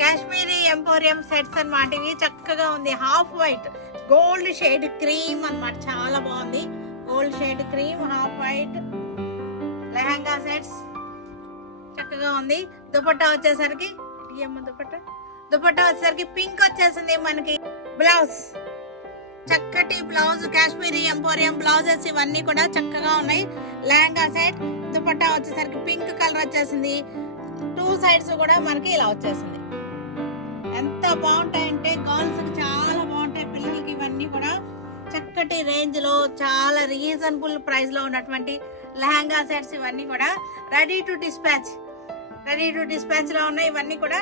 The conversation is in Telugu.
కాశ్మీరీ ఎంపోరియం సెట్స్ అన్నమాట. ఇవి చక్కగా ఉంది. Half white gold shade cream అన్నమాట. చాలా బాగుంది. Gold shade cream half white lehenga sets చక్కగా ఉంది. దుపట్టా వచ్చేసరికి దుపట్టా వచ్చేసరికి పింక్ వచ్చేసింది మనకి. బ్లౌజ్ చక్కటి బ్లౌజ్ కాశ్మీరీ ఎంపోరియం బ్లౌజెస్ ఇవన్నీ కూడా చక్కగా ఉన్నాయి. లెహంగా సెట్ దుపట్టా వచ్చేసరికి పింక్ కలర్ వచ్చేసింది. 2 సైడ్స్ కూడా మనకి ఇలా వచ్చేసింది. ఎంత బాగుంటాయంటే గర్ల్స్ కి చాలా బాగుంటాయి. పిల్లలకి ఇవన్నీ కూడా చక్కటి రేంజ్ లో చాలా రీజనబుల్ ప్రైస్ లో ఉన్నటువంటి లెహంగా సెట్స్ ఇవన్నీ కూడా రెడీ టు డిస్పాచ్ లో ఉన్నాయి. ఇవన్నీ కూడా